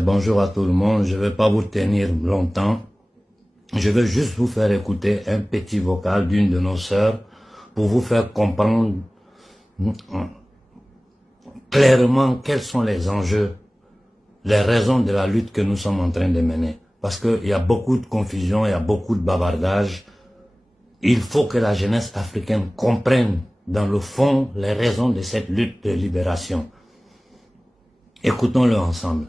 Bonjour à tout le monde, je ne vais pas vous tenir longtemps. Je veux juste vous faire écouter un petit vocal d'une de nos sœurs pour vous faire comprendre clairement quels sont les enjeux, les raisons de la lutte que nous sommes en train de mener. Parce qu'il y a beaucoup de confusion, il y a beaucoup de bavardage. Il faut que la jeunesse africaine comprenne dans le fond les raisons de cette lutte de libération. Écoutons-le ensemble.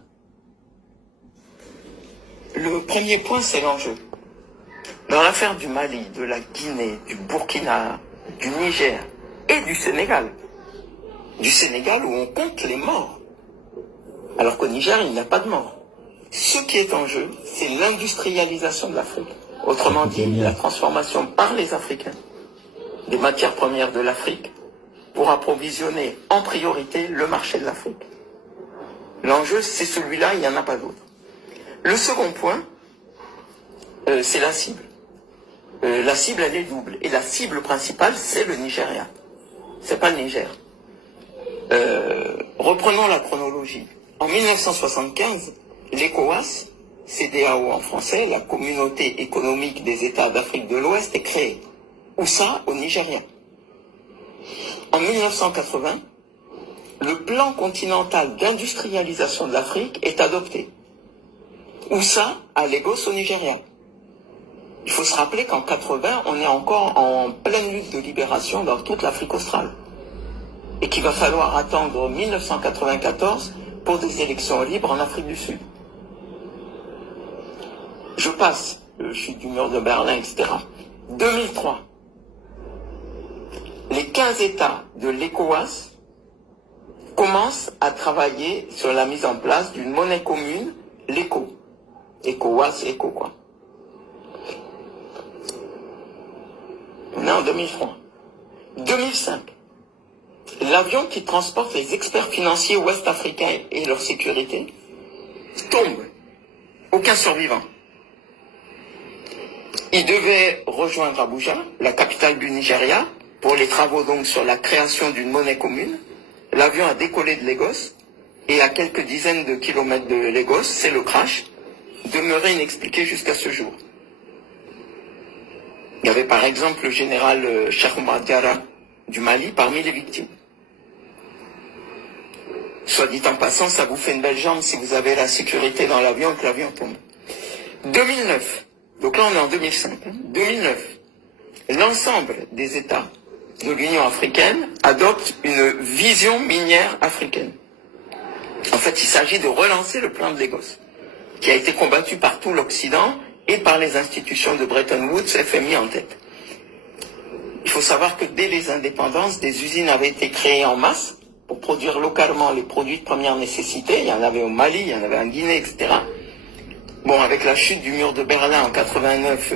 Le premier point, c'est l'enjeu. Dans l'affaire du Mali, de la Guinée, du Burkina, du Niger et du Sénégal où on compte les morts, alors qu'au Niger, il n'y a pas de morts. Ce qui est en jeu, c'est l'industrialisation de l'Afrique. Autrement dit, la transformation par les Africains des matières premières de l'Afrique pour approvisionner en priorité le marché de l'Afrique. L'enjeu, c'est celui-là, il n'y en a pas d'autre. Le second point, c'est la cible. La cible, elle est double. Et la cible principale, c'est le Nigeria. C'est pas le Niger. Reprenons la chronologie. En 1975, l'ECOWAS, CEDEAO en français, la Communauté économique des États d'Afrique de l'Ouest, est créée. Où ça? Au Nigeria. En 1980, le plan continental d'industrialisation de l'Afrique est adopté. Où ça? À Lagos, au Nigeria. Il faut se rappeler qu'en 80, on est encore en pleine lutte de libération dans toute l'Afrique australe. Et qu'il va falloir attendre 1994 pour des élections libres en Afrique du Sud. Je passe, chute du mur de Berlin, etc. 2003. Les 15 États de l'ECOWAS commencent à travailler sur la mise en place d'une monnaie commune, l'ECO. ECOWAS, ECO quoi. On est en 2003. 2005. L'avion qui transporte les experts financiers ouest-africains et leur sécurité tombe. Aucun survivant. Il devait rejoindre Abuja, la capitale du Nigeria, pour les travaux donc sur la création d'une monnaie commune. L'avion a décollé de Lagos et à quelques dizaines de kilomètres de Lagos, c'est le crash, demeuré inexpliqué jusqu'à ce jour. Il y avait par exemple le général Cheikh Oumar Diarra du Mali parmi les victimes. Soit dit en passant, ça vous fait une belle jambe si vous avez la sécurité dans l'avion et que l'avion tombe. 2009, donc là on est en 2005, 2009, l'ensemble des États de l'Union africaine adoptent une vision minière africaine. En fait, il s'agit de relancer le plan de Lagos, qui a été combattu par tout l'Occident et par les institutions de Bretton Woods, FMI en tête. Il faut savoir que dès les indépendances, des usines avaient été créées en masse pour produire localement les produits de première nécessité. Il y en avait au Mali, il y en avait en Guinée, etc. Bon, avec la chute du mur de Berlin en 89,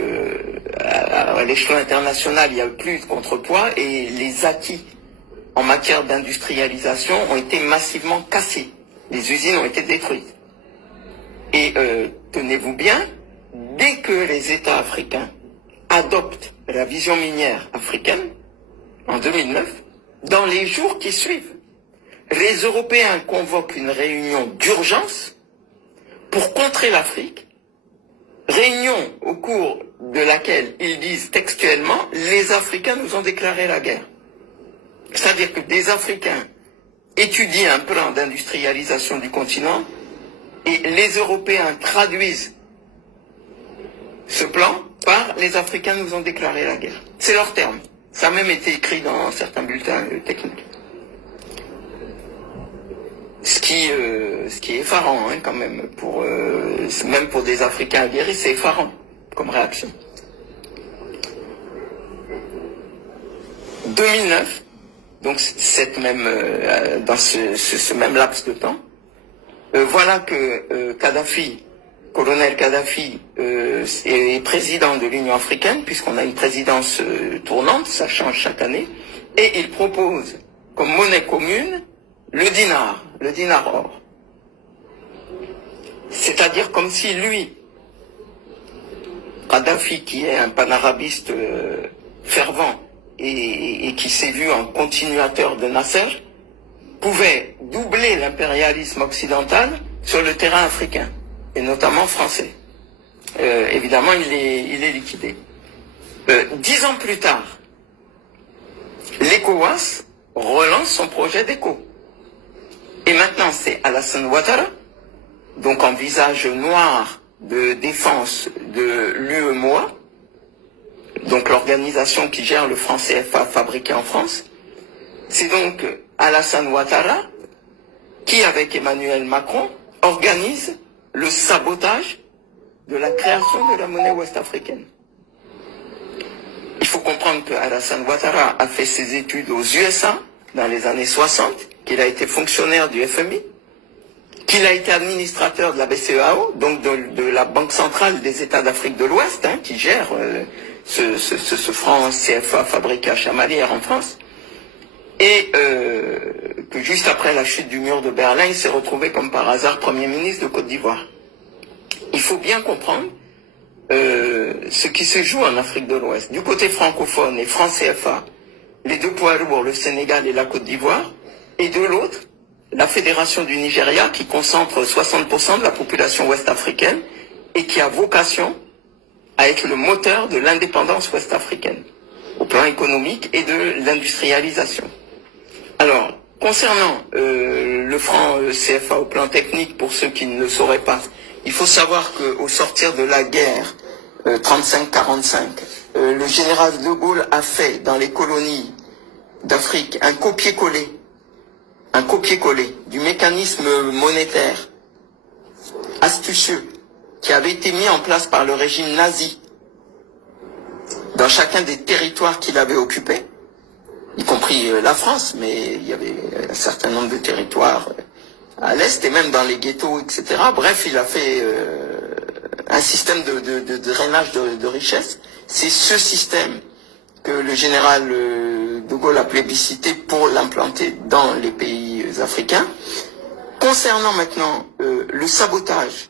à l'échelon international, il n'y a plus de contrepoids et les acquis en matière d'industrialisation ont été massivement cassés. Les usines ont été détruites. Et tenez-vous bien, dès que les États africains adoptent la vision minière africaine, en 2009, dans les jours qui suivent, les Européens convoquent une réunion d'urgence pour contrer l'Afrique, réunion au cours de laquelle ils disent textuellement « les Africains nous ont déclaré la guerre ». C'est-à-dire que des Africains étudient un plan d'industrialisation du continent et les Européens traduisent ce plan par « les Africains nous ont déclaré la guerre ». C'est leur terme. Ça a même été écrit dans certains bulletins techniques. Ce qui est effarant quand même, même pour des Africains aguerris, c'est effarant comme réaction. 2009, donc dans ce même laps de temps, voilà que colonel Kadhafi est président de l'Union africaine, puisqu'on a une présidence tournante, ça change chaque année, et il propose comme monnaie commune le dinar or. C'est-à-dire comme si lui, Kadhafi, qui est un panarabiste fervent et qui s'est vu en continuateur de Nasser, pouvait doubler l'impérialisme occidental sur le terrain africain, et notamment français. Évidemment, il est liquidé. 10 ans plus tard, l'ECOWAS relance son projet d'ECO. Et maintenant, c'est Alassane Ouattara, donc en visage noir de défense de l'UEMOA, donc l'organisation qui gère le franc CFA fabriqué en France. C'est donc Alassane Ouattara qui, avec Emmanuel Macron, organise le sabotage de la création de la monnaie ouest-africaine. Il faut comprendre que Alassane Ouattara a fait ses études aux USA dans les années 60, qu'il a été fonctionnaire du FMI, qu'il a été administrateur de la BCEAO, donc de la Banque centrale des États d'Afrique de l'Ouest, qui gère ce franc CFA fabriqué à Chamalières en France, et que juste après la chute du mur de Berlin, il s'est retrouvé comme par hasard Premier ministre de Côte d'Ivoire. Il faut bien comprendre ce qui se joue en Afrique de l'Ouest. Du côté francophone et franc CFA, les deux poids lourds, le Sénégal et la Côte d'Ivoire, et de l'autre, la Fédération du Nigeria qui concentre 60% de la population ouest-africaine et qui a vocation à être le moteur de l'indépendance ouest-africaine au plan économique et de l'industrialisation. Alors, concernant le franc CFA au plan technique, pour ceux qui ne le sauraient pas, il faut savoir qu'au sortir de la guerre 35-45, le général de Gaulle a fait dans les colonies d'Afrique un copier-coller du mécanisme monétaire astucieux qui avait été mis en place par le régime nazi dans chacun des territoires qu'il avait occupés, y compris la France, mais il y avait un certain nombre de territoires à l'Est et même dans les ghettos, etc. Bref, il a fait un système de drainage de richesse. C'est ce système que le général de Gaulle a plébiscité pour l'implanter dans les pays africains. Concernant maintenant le sabotage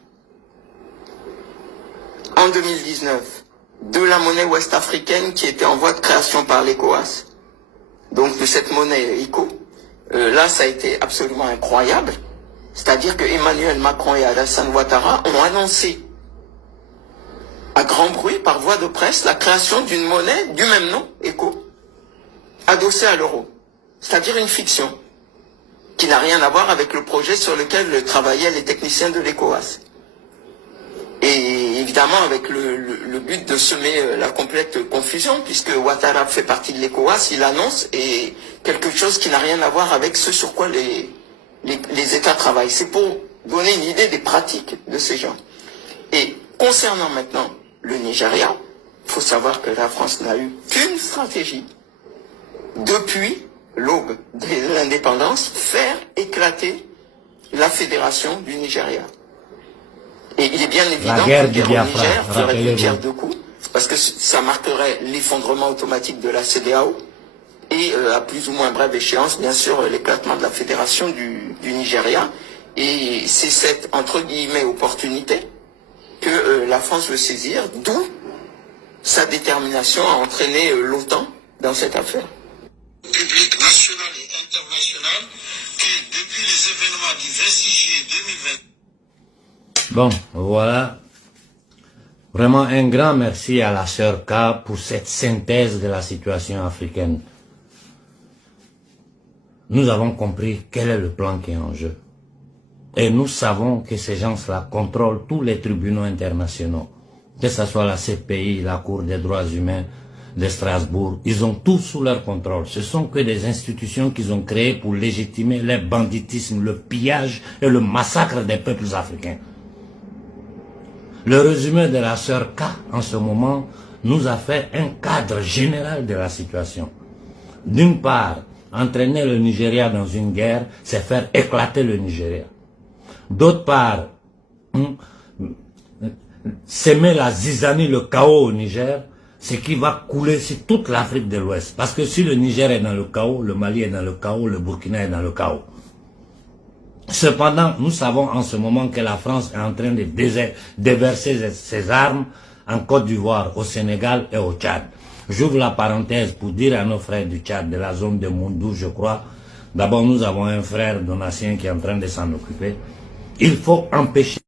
en 2019 de la monnaie ouest-africaine qui était en voie de création par l'ECOWAS, donc de cette monnaie ICO, là ça a été absolument incroyable. C'est-à-dire que Emmanuel Macron et Alassane Ouattara ont annoncé à grand bruit, par voie de presse, la création d'une monnaie du même nom, ECO, adossée à l'euro. C'est-à-dire une fiction, qui n'a rien à voir avec le projet sur lequel travaillaient les techniciens de l'ECOWAS. Et évidemment avec le but de semer la complète confusion, puisque Ouattara fait partie de l'ECOWAS, il annonce et quelque chose qui n'a rien à voir avec ce sur quoi les États travaillent. C'est pour donner une idée des pratiques de ces gens. Et concernant maintenant le Nigeria, il faut savoir que la France n'a eu qu'une stratégie depuis l'aube de l'indépendance, faire éclater la fédération du Nigeria. Et il est bien évident que guerre au Niger ferait une pierre deux coups, parce que ça marquerait l'effondrement automatique de la CEDEAO et à plus ou moins brève échéance, bien sûr, l'éclatement de la fédération du Nigeria. Et c'est cette, entre guillemets, opportunité que la France veut saisir, d'où sa détermination à entraîner l'OTAN dans cette affaire. Public national et international qui, depuis les événements du 26 juillet 2020... Bon, voilà. Vraiment un grand merci à la sœur K pour cette synthèse de la situation africaine. Nous avons compris quel est le plan qui est en jeu. Et nous savons que ces gens-là contrôlent tous les tribunaux internationaux. Que ce soit la CPI, la Cour des droits humains de Strasbourg, ils ont tout sous leur contrôle. Ce sont que des institutions qu'ils ont créées pour légitimer le banditisme, le pillage et le massacre des peuples africains. Le résumé de la sœur K en ce moment nous a fait un cadre général de la situation. D'une part, entraîner le Nigeria dans une guerre, c'est faire éclater le Nigeria. D'autre part, s'aimer la zizanie, le chaos au Niger, ce qui va couler sur toute l'Afrique de l'Ouest. Parce que si le Niger est dans le chaos, le Mali est dans le chaos, le Burkina est dans le chaos. Cependant, nous savons en ce moment que la France est en train de déverser ses armes en Côte d'Ivoire, au Sénégal et au Tchad. J'ouvre la parenthèse pour dire à nos frères du Tchad, de la zone de Moundou, je crois. D'abord, nous avons un frère donatien qui est en train de s'en occuper. Il faut empêcher